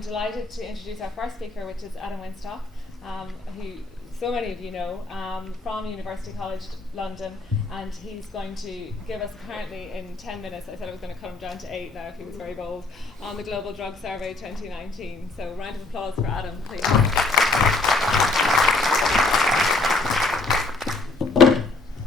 I'm delighted to introduce our first speaker, which is Adam Winstock, who so many of you know, from University College London, and he's going to give us currently in 10 minutes, I said I was going to cut him down to 8 now if he was very bold, on the Global Drug Survey 2019. So round of applause for Adam, please.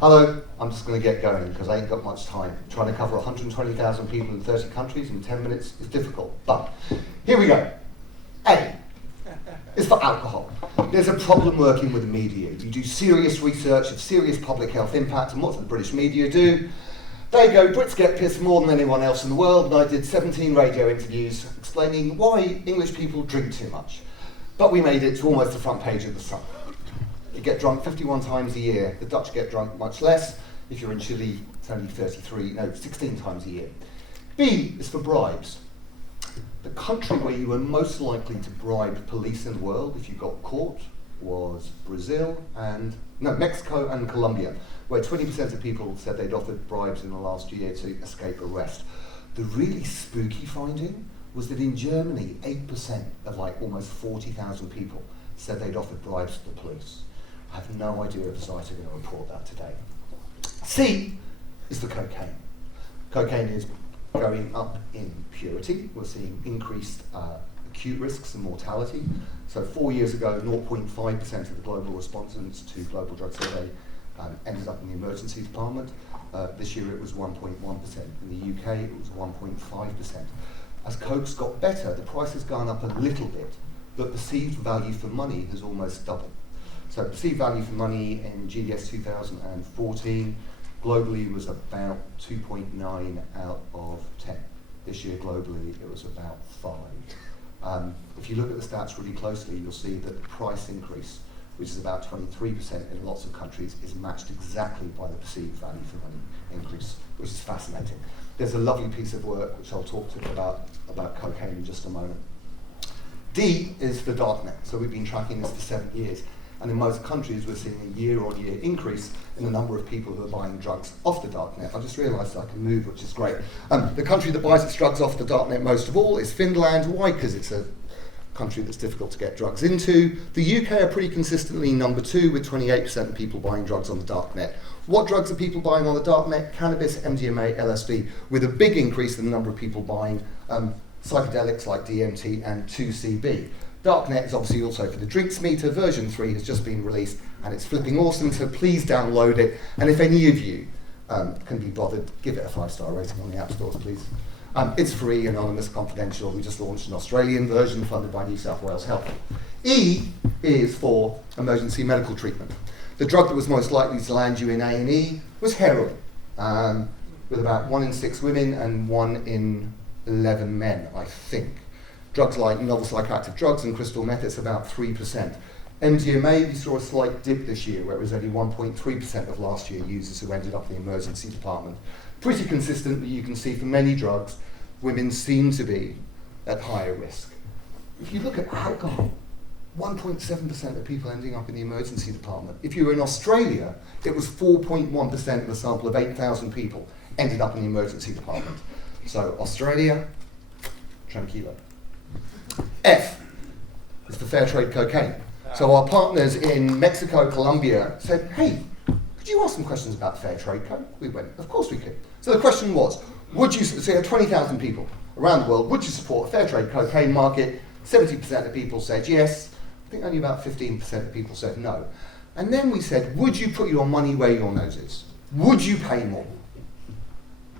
Hello, I'm just going to get going because I ain't got much time. Trying to cover 120,000 people in 30 countries in 10 minutes is difficult, but here we go. A is for alcohol. There's a problem working with the media. You do serious research of serious public health impact, and what does the British media do? They go, Brits get pissed more than anyone else in the world, and I did 17 radio interviews explaining why English people drink too much. But we made it to almost the front page of the Sun. You get drunk 51 times a year. The Dutch get drunk much less. If you're in Chile, it's only 16 times a year. B is for bribes. The country where you were most likely to bribe police in the world if you got caught was Mexico and Colombia, where 20% of people said they'd offered bribes in the last year to escape arrest. The really spooky finding was that in Germany, 8% of almost 40,000 people said they'd offered bribes to the police. I have no idea if sites are going to report that today. C is for cocaine. Cocaine is going up in purity. We're seeing increased acute risks and mortality. So 4 years ago, 0.5% of the global respondents to Global Drug Survey ended up in the emergency department. This year it was 1.1%. In the UK it was 1.5%. As coke's got better, the price has gone up a little bit, but perceived value for money has almost doubled. So perceived value for money in GDS2014 globally was about 2.9 out of 10. This year globally it was about 5. If you look at the stats really closely, you'll see that the price increase, which is about 23% in lots of countries, is matched exactly by the perceived value for money increase, which is fascinating. There's a lovely piece of work which I'll talk to you about cocaine in just a moment. D is for darknet. So we've been tracking this for 7 years. And in most countries, we're seeing a year-on-year increase in the number of people who are buying drugs off the darknet. I just realised I can move, which is great. The country that buys its drugs off the darknet most of all is Finland. Why? Because it's a country that's difficult to get drugs into. The UK are pretty consistently number 2, with 28% of people buying drugs on the darknet. What drugs are people buying on the darknet? Cannabis, MDMA, LSD, with a big increase in the number of people buying psychedelics like DMT and 2CB. Darknet is obviously also for the drinks meter. Version 3 has just been released and it's flipping awesome, so please download it. And if any of you can be bothered, give it a 5-star rating on the app stores, please. It's free, anonymous, confidential. We just launched an Australian version funded by New South Wales Health. E is for emergency medical treatment. The drug that was most likely to land you in A&E was heroin, with about 1 in 6 women and 1 in 11 men, I think. Drugs like novel psychoactive drugs and crystal meth, it's about 3%. MDMA, we saw a slight dip this year, where it was only 1.3% of last year users who ended up in the emergency department. Pretty consistent, but you can see for many drugs, women seem to be at higher risk. If you look at alcohol, 1.7% of people ending up in the emergency department. If you were in Australia, it was 4.1% of a sample of 8,000 people ended up in the emergency department. So Australia, tranquilo. F is for fair trade cocaine. So our partners in Mexico, Colombia said, hey, could you ask some questions about fair trade coke? We went, of course we could. So the question was, would you, so 20,000 people around the world, would you support a fair trade cocaine market? 70% of people said yes. I think only about 15% of people said no. And then we said, would you put your money where your nose is? Would you pay more?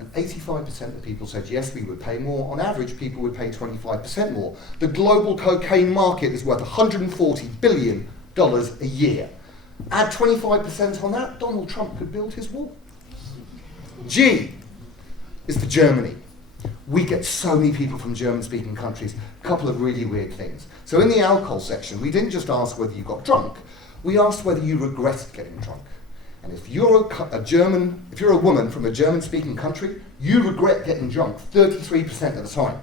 And 85% of people said yes, we would pay more. On average, people would pay 25% more. The global cocaine market is worth $140 billion a year. Add 25% on that, Donald Trump could build his wall. G is for Germany. We get so many people from German-speaking countries. A couple of really weird things. So in the alcohol section, we didn't just ask whether you got drunk, we asked whether you regretted getting drunk. And if you're if you're a woman from a German-speaking country, you regret getting drunk 33% of the time.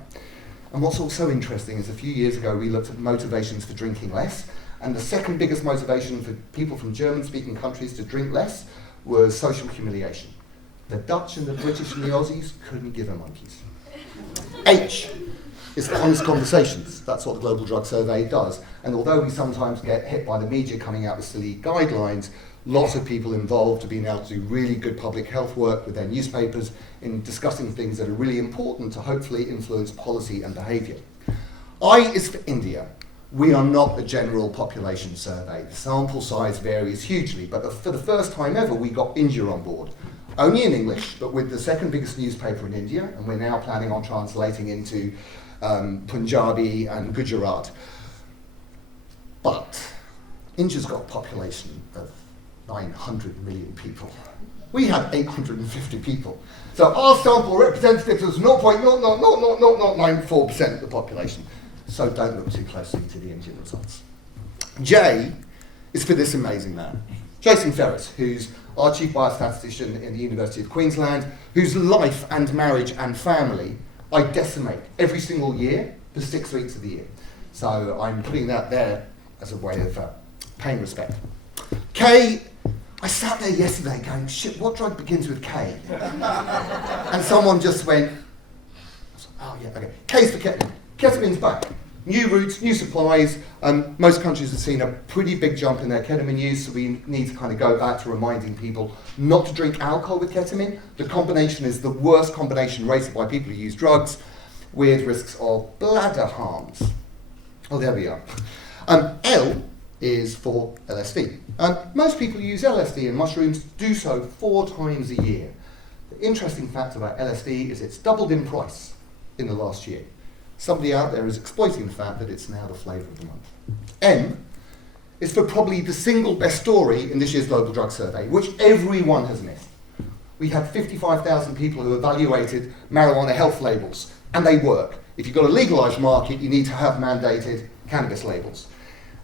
And what's also interesting is a few years ago we looked at motivations for drinking less, and the second biggest motivation for people from German-speaking countries to drink less was social humiliation. The Dutch and the British and the Aussies couldn't give a monkeys. H is for honest conversations. That's what the Global Drug Survey does. And although we sometimes get hit by the media coming out with silly guidelines, lots of people involved have been able to do really good public health work with their newspapers in discussing things that are really important to hopefully influence policy and behaviour. I is for India. We are not a general population survey. The sample size varies hugely, but for the first time ever, we got India on board. Only in English, but with the second biggest newspaper in India, and we're now planning on translating into Punjabi and Gujarat. But India's got a population of 900 million people. We had 850 people. So our sample representative was 0.0000094% of the population. So don't look too closely to the Indian results. J is for this amazing man, Jason Ferris, who's our chief biostatistician in the University of Queensland, whose life and marriage and family I decimate every single year for 6 weeks of the year. So I'm putting that there as a way of paying respect. K, I sat there yesterday going, shit, what drug begins with K? And someone just went, oh yeah, okay. K's for ketamine. Ketamine's back. New routes, new supplies. Most countries have seen a pretty big jump in their ketamine use, so we need to kind of go back to reminding people not to drink alcohol with ketamine. The combination is the worst combination rated by people who use drugs, with risks of bladder harms. Oh, there we are. L is for LSD. Most people who use LSD and mushrooms do so 4 times a year. The interesting fact about LSD is it's doubled in price in the last year. Somebody out there is exploiting the fact that it's now the flavour of the month. M is for probably the single best story in this year's Global Drug Survey, which everyone has missed. We had 55,000 people who evaluated marijuana health labels, and they work. If you've got a legalised market, you need to have mandated cannabis labels.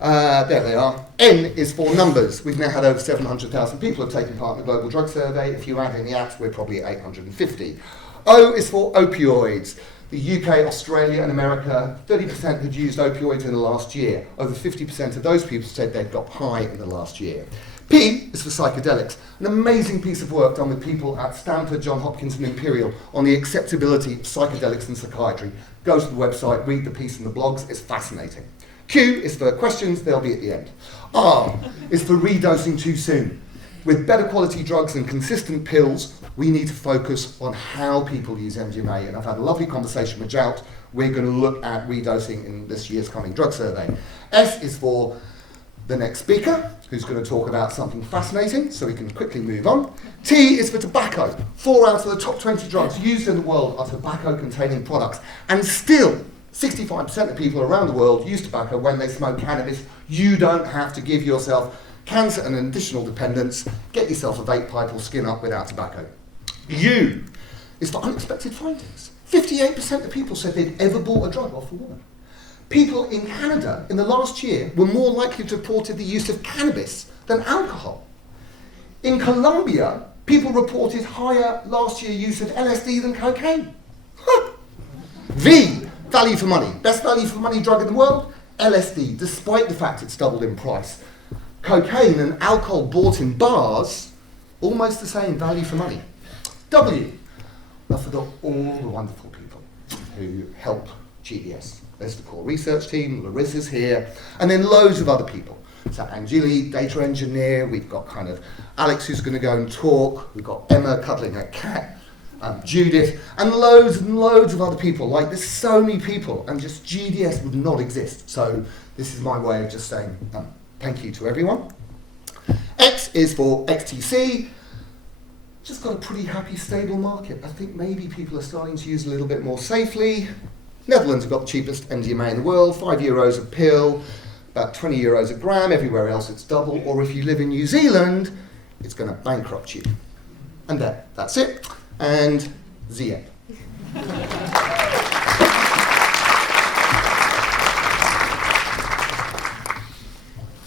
There they are. N is for numbers. We've now had over 700,000 people have taken part in the Global Drug Survey. If you add in the apps, we're probably at 850. O is for opioids. The UK, Australia and America, 30% had used opioids in the last year. Over 50% of those people said they'd got high in the last year. P is for psychedelics. An amazing piece of work done with people at Stanford, Johns Hopkins and Imperial on the acceptability of psychedelics in psychiatry. Go to the website, read the piece in the blogs, it's fascinating. Q is for questions, they'll be at the end. R is for redosing too soon. With better quality drugs and consistent pills, we need to focus on how people use MDMA. And I've had a lovely conversation with Jout. We're going to look at redosing in this year's coming drug survey. S is for the next speaker, who's going to talk about something fascinating, so we can quickly move on. T is for tobacco. 4 out of the top 20 drugs used in the world are tobacco-containing products. And still, 65% of people around the world use tobacco when they smoke cannabis. You don't have to give yourself cancer and additional dependence. Get yourself a vape pipe or skin up without tobacco. U is for unexpected findings. 58% of people said they'd ever bought a drug off a woman. People in Canada in the last year were more likely to have reported the use of cannabis than alcohol. In Colombia, people reported higher last year use of LSD than cocaine. V, value for money. Best value for money drug in the world? LSD, despite the fact it's doubled in price. Cocaine and alcohol bought in bars, almost the same value for money. W, for all the wonderful people who help GDS. There's the core research team, Larissa's here, and then loads of other people. So Angeli, data engineer, we've got kind of Alex who's going to go and talk, we've got Emma cuddling her cat, Judith, and loads of other people. Like, there's so many people, and just GDS would not exist. So this is my way of just saying thank you to everyone. X is for XTC. Just got a pretty happy, stable market. I think maybe people are starting to use a little bit more safely. Netherlands have got the cheapest MDMA in the world, €5 a pill, about €20 a gram. Everywhere else it's double. Or if you live in New Zealand, it's going to bankrupt you. And that's it. And the end.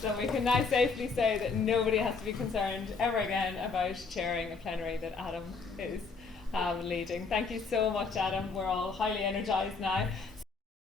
So we can now safely say that nobody has to be concerned ever again about chairing a plenary that Adam is leading. Thank you so much, Adam. We're all highly energised now.